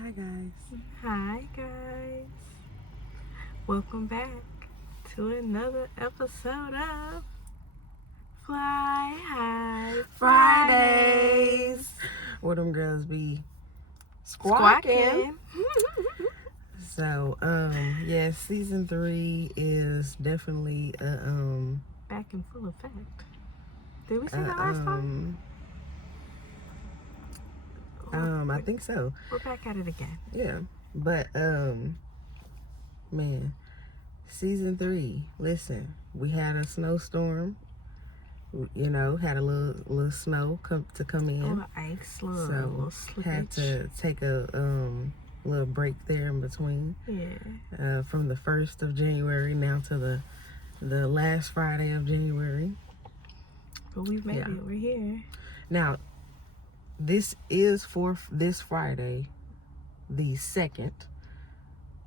Hi guys. Hi guys. Welcome back to another episode of Fly High Fridays. Where them girls be squawking. So, yeah, season 3 is definitely Back in full effect. Did we say that last time? I think so. We're back at it again. Yeah. But man, season 3, listen, we had a snowstorm. You know, had a little snow come in. A little ice, little slippage. Had to take a little break there in between. Yeah. From the 1st of January now to the last Friday of January. But we've made it. We're here. Now, this is for this Friday, the 2nd.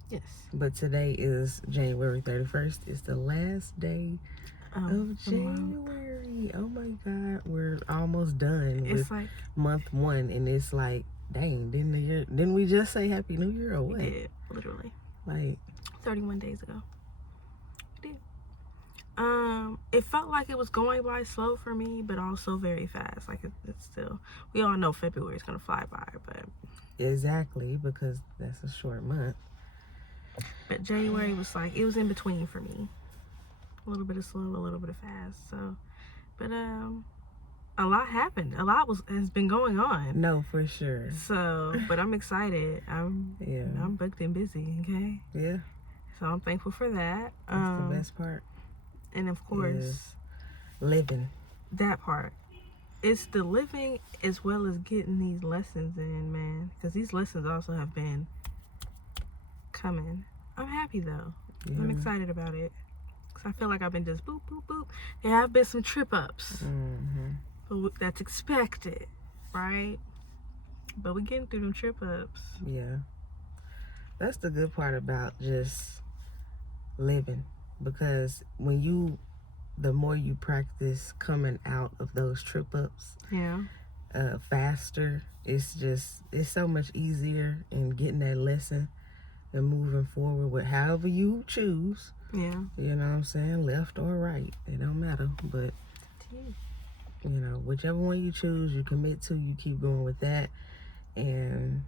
Yes. But today is January 31st. It's the last day of January. Oh my God, we're almost done with month 1, and it's like, dang, didn't we just say Happy New Year or what? We did, literally. Like 31 days ago. We did. It felt like it was going by slow for me, but also very fast. Like it's still, we all know February is gonna fly by, but exactly, because that's a short month. But January was like, it was in between for me. A little bit of slow, a little bit of fast. So, but a lot happened. A lot has been going on. No, for sure. So, but I'm excited. I'm booked and busy. Okay. Yeah. So I'm thankful for that. That's the best part. And of course, living. That part. It's the living as well as getting these lessons in, man. Because these lessons also have been coming. I'm happy though. Yeah. I'm excited about it. I feel like I've been just boop, boop, boop. There have been some trip ups. But that's expected, right? But we're getting through them trip ups. Yeah. That's the good part about just living. Because the more you practice coming out of those trip ups, faster, it's so much easier in getting that lesson and moving forward with however you choose. Yeah. You know what I'm saying? Left or right. It don't matter. But, you know, whichever one you choose, you commit to, you keep going with that and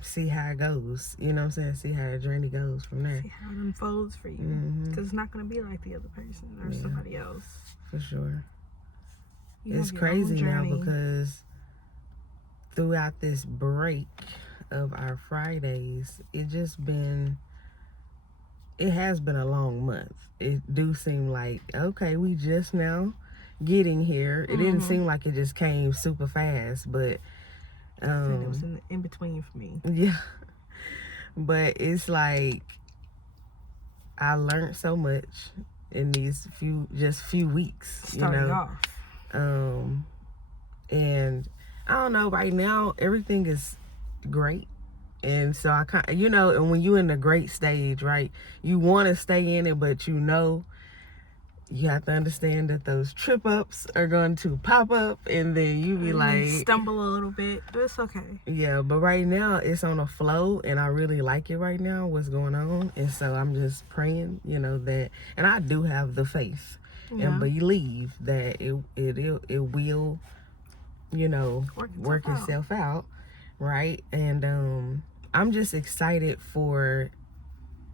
see how it goes. You know what I'm saying? See how the journey goes from there. See how it unfolds for you. Because it's not going to be like the other person or somebody else. For sure. It's crazy now because throughout this break of our Fridays, it has been a long month. It do seem like, okay, we just now getting here. It didn't seem like it just came super fast, but it was in between for me. Yeah. But it's like I learned so much in these few weeks. Starting off. And I don't know, right now everything is great. And so I kind of, and when you're in the great stage, right, you want to stay in it, but you have to understand that those trip ups are going to pop up, and then you be like, stumble a little bit, but it's okay. Yeah, but right now it's on a flow, and I really like it right now, what's going on. And so I'm just praying, that, and I do have the faith and believe that it will, work itself out, right? And I'm just excited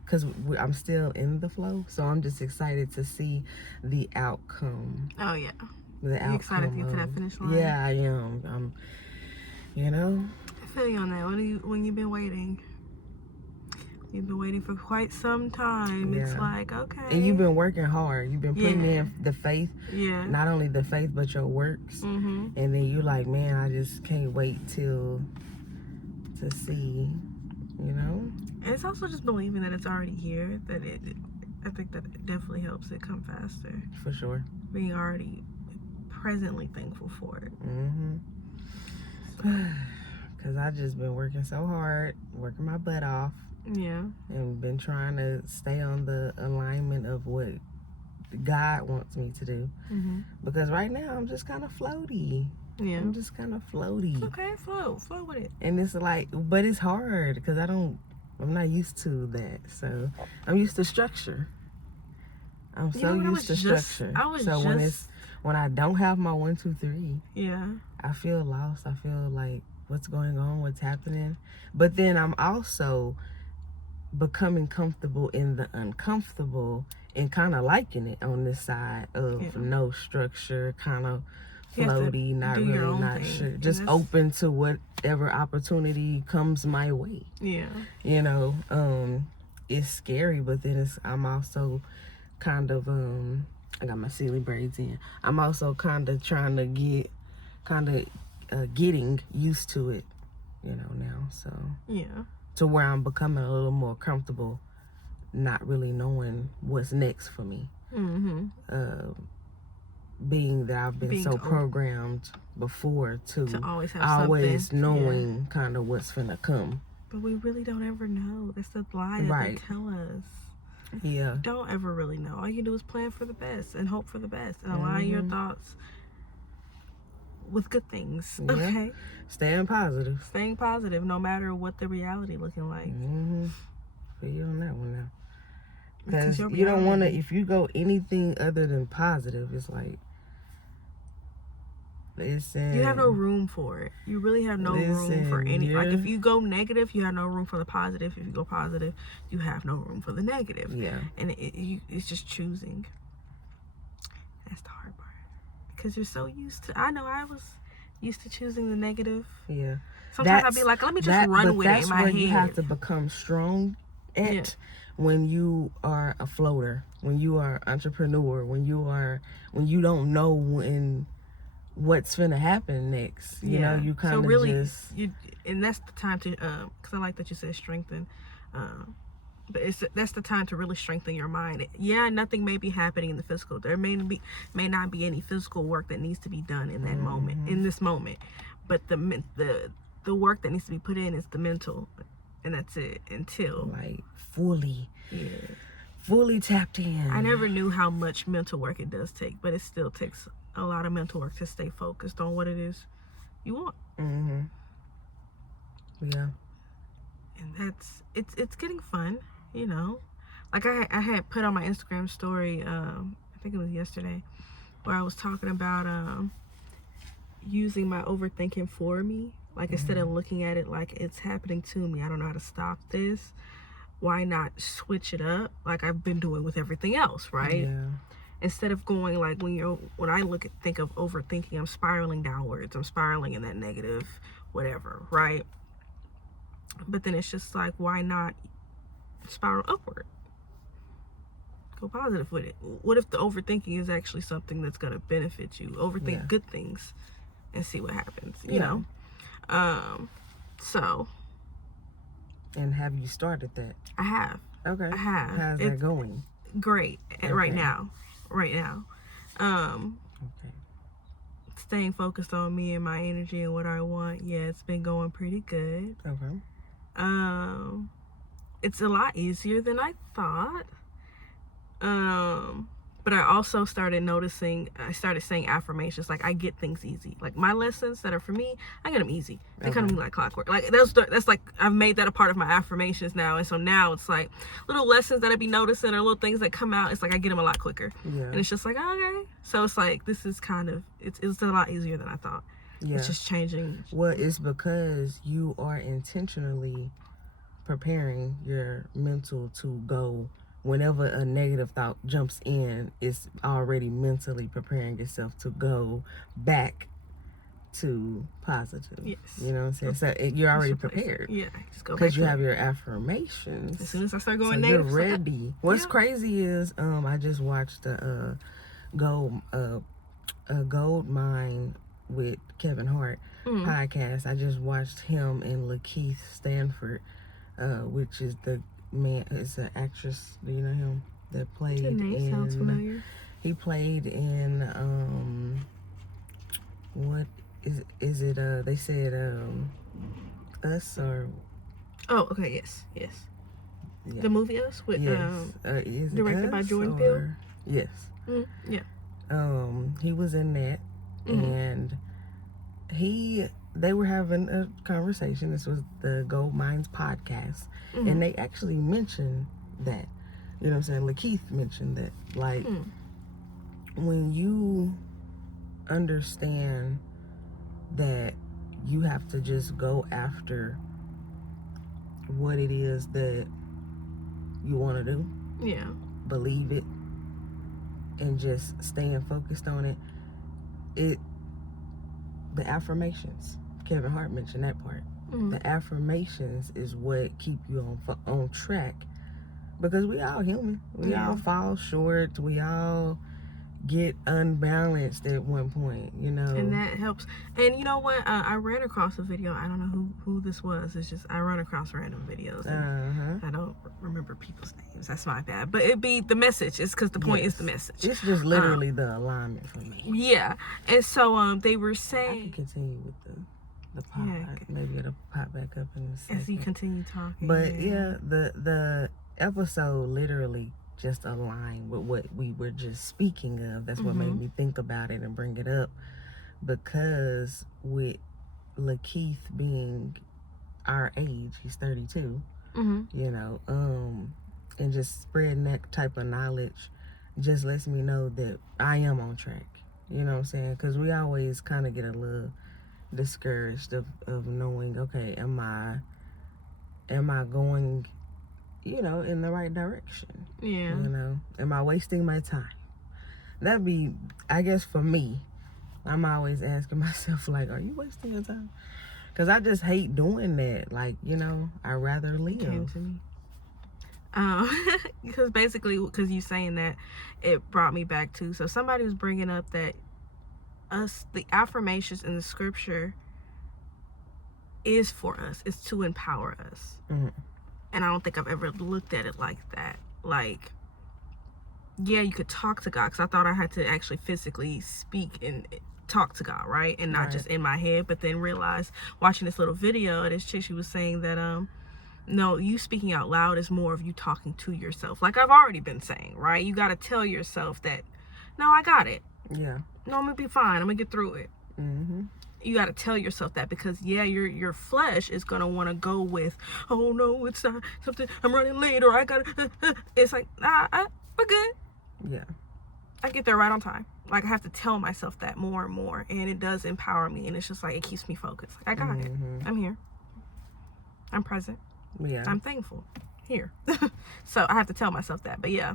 because I'm still in the flow, so I'm just excited to see the outcome. Oh yeah. The outcome. You excited to get to that finish line? Yeah, I am. I feel you on that. When you've been waiting. You've been waiting for quite some time. Yeah. It's like, okay. And you've been working hard. You've been putting in the faith. Yeah. Not only the faith, but your works. And then you like, man, I just can't wait to see, And it's also just believing that it's already here. That I think that it definitely helps it come faster. For sure. Being already presently thankful for it. Because I just been working so hard, working my butt off. Yeah. And been trying to stay on the alignment of what God wants me to do. Because right now I'm just kind of floaty. Yeah. I'm just kind of floaty. It's okay, flow with it. And it's like, but it's hard because I'm not used to that. So I'm used to structure. I'm so used to structure. When I don't have my 1, 2, 3. Yeah. I feel lost. I feel like what's going on, what's happening. But then I'm also becoming comfortable in the uncomfortable and kind of liking it on this side of no structure, kind of floaty, not really, not sure, just open to whatever opportunity comes my way. Yeah. You know, it's scary, but then I'm also kind of I got my silly braids in. I'm also kind of trying to getting used to it, you know, now. So yeah, to where I'm becoming a little more comfortable, not really knowing what's next for me. Being that I've been so programmed before to always have something. Knowing kind of what's finna come. But we really don't ever know. That's the lie that they tell us. Yeah. Don't ever really know. All you do is plan for the best and hope for the best and align your thoughts with good things. Yeah. Okay. Staying positive no matter what the reality looking like. Feel you on that one now. Because you don't want to, if you go anything other than positive, it's like, listen. You have no room for it. You really have no room for any. Like, if you go negative, you have no room for the positive. If you go positive, you have no room for the negative. Yeah. And it's just choosing. That's the hard part. Because you're so used to, I know I was used to choosing the negative. Yeah. Sometimes I'd be like, let me just run with it in my head. That's where you have to become strong at when you are a floater, when you are an entrepreneur, when you don't know what's finna happen next. You know, you kind of and that's the time to, because I like that you said strengthen. But that's the time to really strengthen your mind. Yeah, nothing may be happening in the physical. There may not be any physical work that needs to be done in that moment, in this moment. But the work that needs to be put in is the mental, and that's it. Until like fully tapped in. I never knew how much mental work it does take, but it still takes a lot of mental work to stay focused on what it is you want. Yeah. And it's getting fun. You know, like I had put on my Instagram story, I think it was yesterday, where I was talking about using my overthinking for me. Like, instead of looking at it like it's happening to me, I don't know how to stop this. Why not switch it up like I've been doing with everything else, right? Yeah. Instead of going like when I think of overthinking, I'm spiraling downwards. I'm spiraling in that negative, whatever, right? But then it's just like, why not spiral upward? Go positive with it. What if the overthinking is actually something that's going to benefit you? Overthink good things and see what happens, you know? So. And have you started that? I have. Okay. I have. How's that going? Great. Okay. Right now. Okay. Staying focused on me and my energy and what I want. Yeah, it's been going pretty good. Okay. It's a lot easier than I thought. But I also started saying affirmations. Like, I get things easy. Like, my lessons that are for me, I get them easy. They come to me like clockwork. Like, that's like, I've made that a part of my affirmations now. And so now it's like little lessons that I be noticing or little things that come out. It's like I get them a lot quicker. Yeah. And it's just like, okay. So it's like, this is kind of, it's a lot easier than I thought. Yeah. It's just changing. Well, it's because you are intentionally preparing your mental to go. Whenever a negative thought jumps in, it's already mentally preparing itself to go back to positive. Yes. You know what I'm saying? So you're already prepared. Yeah. Just go back. Because you have your affirmations. As soon as I start going negative, you're ready. What's crazy is I just watched a Gold Mine with Kevin Hart podcast. I just watched him and Lakeith Stanford, which is the man, is an actress. Do you know him? That played the name sounds familiar. He played in what is it? They said Us or okay, yes. Yeah. The movie Us with is directed by Jordan Peele. Yes. Yeah. He was in that, and they were having a conversation. This was the Gold Mines podcast, and they actually mentioned that. You know what I'm saying? Lakeith mentioned that, like, when you understand that you have to just go after what it is that you want to do, believe it, and just staying focused on it. The affirmations, Kevin Hart mentioned that part. The affirmations is what keep you on track, because we all human. We all fall short. We all get unbalanced at one point, you know. And that helps. And you know what? I ran across a video. I don't know who this was. It's just I run across random videos. And I don't remember people's names. That's my bad. But it'd be the message. It's because the point is the message. It's just literally the alignment for me. Yeah. And so they were saying. I can continue with the pop. Maybe it'll pop back up in a second. As you continue talking. But the episode literally just aligned with what we were just speaking of. That's what made me think about it and bring it up, because with Lakeith being our age, he's 32, you know, and just spreading that type of knowledge just lets me know that I am on track. You know what I'm saying? Because we always kind of get a little discouraged of knowing, okay, am I going, you know, in the right direction? Yeah. You know, am I wasting my time? That'd be, I guess, for me, I'm always asking myself, like, are you wasting your time? Because I just hate doing that. Like, you know, I'd rather live. It came to me. Because basically, because you saying that, it brought me back to, so somebody was bringing up that the affirmations in the scripture is for us. It's to empower us. And I don't think I've ever looked at it like that. Like, yeah, you could talk to God, because I thought I had to actually physically speak and talk to God, right? And not just in my head. But then realized, watching this little video, this chick, she was saying that no, you speaking out loud is more of you talking to yourself. Like I've already been saying, right? You got to tell yourself that, no, I got it. Yeah. No, I'm gonna be fine. I'm gonna get through it. You got to tell yourself that, because your flesh is gonna want to go with, oh no, it's not something, I'm running late, or I gotta it's like, we're good. Yeah. I get there right on time. Like I have to tell myself that more and more, and it does empower me, and it's just like it keeps me focused. Like I got it. I'm here. I'm present. Yeah. I'm thankful. Here. So I have to tell myself that. But yeah,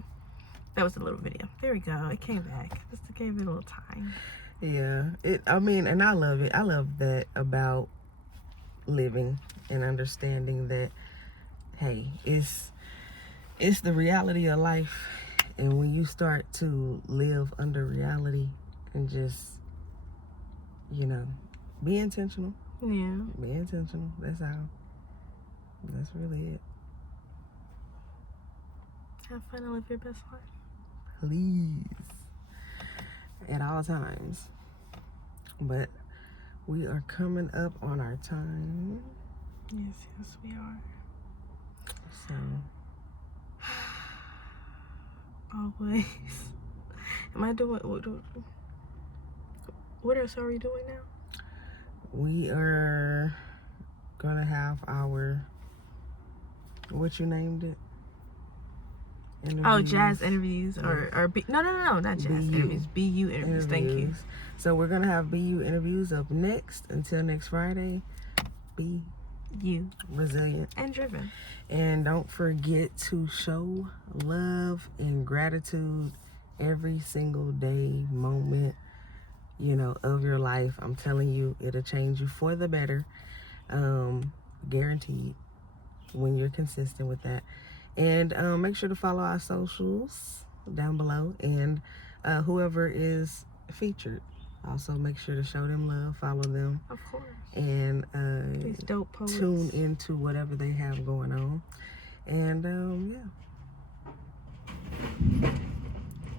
that was a little video. There we go. It came back. Just gave it a little time. Yeah. I mean, and I love it. I love that about living and understanding that, hey, it's the reality of life. And when you start to live under reality and just, you know, be intentional. Yeah. Be intentional. That's all. That's really it. Have fun and live your best life. Please. At all times. But we are coming up on our time. Yes, we are. So. Always. Am I doing, what else are we doing now? We are gonna have our, what you named it? Interviews. Oh, jazz interviews, or no, not jazz interviews. BU interviews. Thank you. So we're gonna have BU interviews up next. Until next Friday, be you resilient and driven. And don't forget to show love and gratitude every single day, moment, you know, of your life. I'm telling you, it'll change you for the better. Guaranteed, when you're consistent with that. And make sure to follow our socials down below, and whoever is featured, also make sure to show them love, follow them, of course, and these dope poets. Tune into whatever they have going on. And yeah.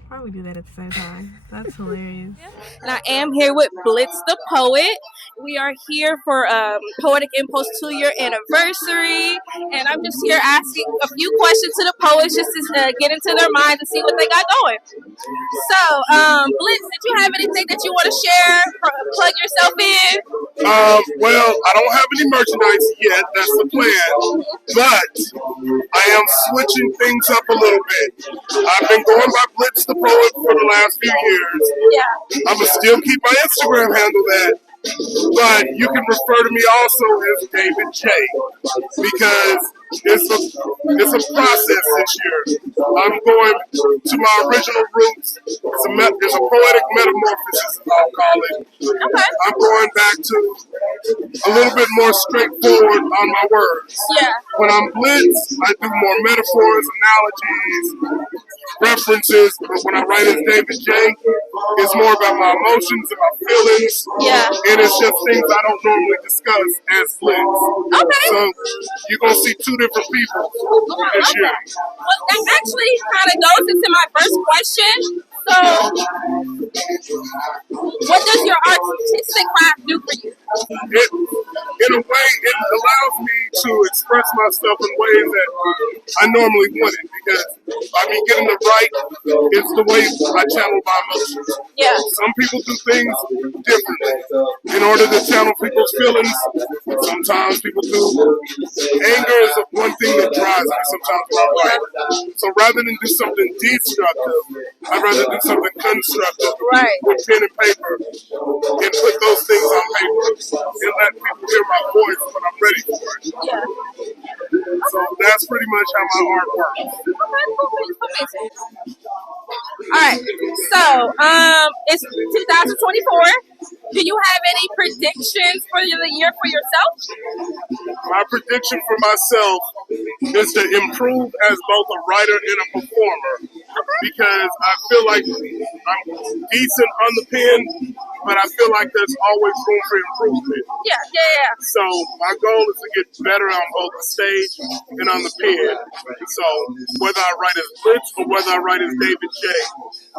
Why we do that at the same time? That's hilarious. And I am here with Blitz the Poet. We are here for Poetic Impulse 2-year anniversary, and I'm just here asking a few questions to the poets just to get into their minds and see what they got going. So, Blitz, did you have anything that you want to share? Plug yourself in? Well, I don't have any merchandise yet. That's the plan. But I am switching things up a little bit. I've been going by Blitz the Poet for the last few years. Yeah. I'm going to still keep my Instagram handle that. But you can refer to me also as David J. Because it's a process this year. I'm going to my original roots. It's a poetic metamorphosis, I'll call it. Okay. I'm going back to a little bit more straightforward on my words. Yeah. When I'm Blitz, I do more metaphors, analogies, references. But when I write as David J, it's more about my emotions and my feelings. Yeah. And it's just things I don't normally discuss as Blitz. Okay. So you're going to see two different people this year. Well, that actually kind of goes into my first question. So, what does your artistic craft do for you? In a way, it allows me to express myself in ways that I normally wouldn't, because by me getting to write, it's the way I channel my emotions. Yeah. Some people do things differently in order to channel people's feelings. Sometimes people do. Anger is one thing that drives me sometimes when I write. So rather than do something destructive, I'd rather do something constructive. Right. With pen and paper and put those things on paper and let people hear my voice when I'm ready for it. Yeah. So that's pretty much how my art works. All right. So, it's 2024. Do you have any predictions for the year for yourself? My prediction for myself is to improve as both a writer and a performer, because I feel like I'm decent on the pen, but I feel like there's always room for improvement. Yeah. So my goal is to get better on both the stage and on the pen. So whether I write as Blitz or whether I write as David J,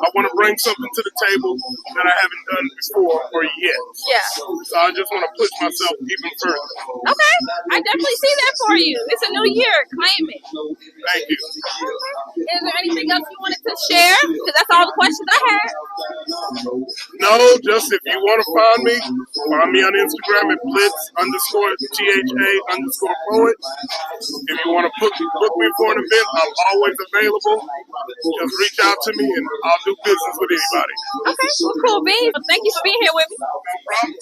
I want to bring something to the table that I haven't done before or yet. Yeah. So I just want to push myself even further. Okay. I definitely see that for you. It's a new year. Claim it. Thank you. Is there anything else you wanted to share? Because that's all the questions I had. No, just if you want to find me on Instagram at Blitz_THA_poet. If you want to book me for an event, I'm always available. Just reach out to me and I'll do business with anybody. Okay, well, cool, B. Thank you for being here with me. No problem.